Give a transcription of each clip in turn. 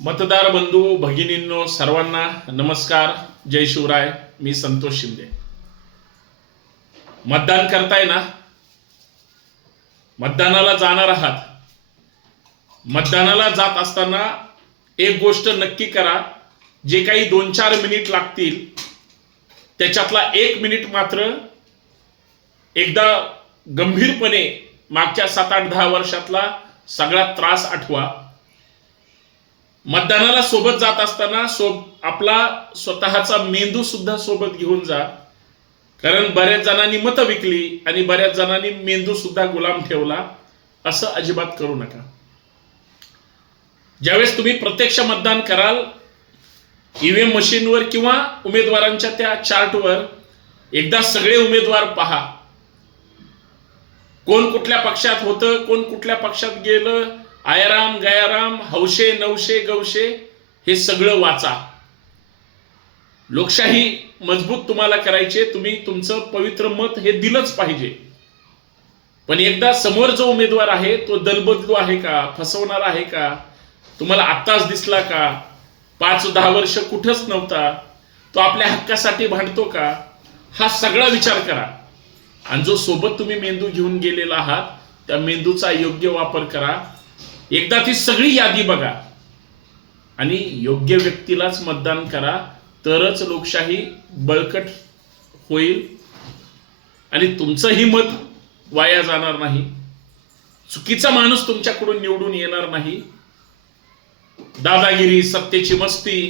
मतदार बंधू भगिनींनो सर्वांना नमस्कार. जय शिवराय. मी संतोष शिंदे. मतदान करताय ना? मतदानाला जाणार आहात. मतदानाला जात असताना एक गोष्ट नक्की करा, जे काही 2-4 मिनिट लागतील त्याच्यातला 1 मिनिट मात्र एकदा गंभीरपणे मागच्या 7-8-10 वर्षातला सगळा त्रास आठवा. मतदानाला सोबत जात असताना आपला स्वतःचा मेंदू सुद्धा सोबत घेऊन जा, कारण बऱ्याच जणांनी मतं विकली आणि बऱ्याच जणांनी मेंदू सुद्धा गुलाम ठेवला. असं अजिबात करू नका. ज्यावेळेस तुम्ही प्रत्यक्ष मतदान कराल, ईव्हीएम मशीनवर किंवा उमेदवारांच्या त्या चार्टवर एकदा सगळे उमेदवार पहा. कोण कुठल्या पक्षात होतं, कोण कुठल्या पक्षात गेलं, आयाराम गयाराम, हौशे नवशे गवशे, हे सगळं वाचा. लोकशाही मजबूत तुम्हाला करायचे, तुम्ही तुमचं पवित्र मत हे दिलंच पाहिजे. पण एकदा समोर जो उमेदवार आहे तो दलबदलू आहे का, फसवणार आहे का, तुम्हाला आत्ताच दिसला का, 5-10 वर्ष कुठंच नव्हता, तो आपल्या हक्कासाठी भांडतो का, हा सगळा विचार करा. आणि जो सोबत तुम्ही मेंदू घेऊन गेलेला आहात त्या मेंदूचा योग्य वापर करा. एकदा ती सगळी यादी बघा आणि योग्य व्यक्तीलाच मतदान करा, तरच लोकशाही बळकट होईल आणि तुमचंही मत वाया जाणार नाही. चुकीचा माणूस तुमच्याकडून निवडून येणार नाही. दादागिरी, सत्तेची मस्ती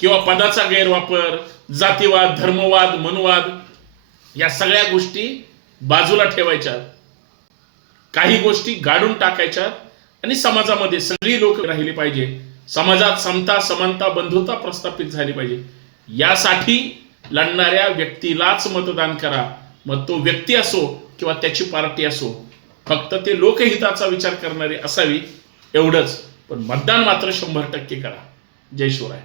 किंवा पदाचा गैरवापर, जातीवाद, धर्मवाद, मनवाद, या सगळ्या गोष्टी बाजूला ठेवायच्या. काही गोष्टी गाडून टाकायच्या आणि समाजामध्ये सगळी लोक राहिली पाहिजे. समाजात समता, समानता, बंधुता प्रस्थापित झाली पाहिजे. यासाठी लढणाऱ्या व्यक्तीलाच मतदान करा. मग तो व्यक्ती असो किंवा त्याची पार्टी असो, फक्त ते लोकहिताचा विचार करणारे असावी, एवढंच. पण मतदान मात्र 100% करा. जय शिवराय.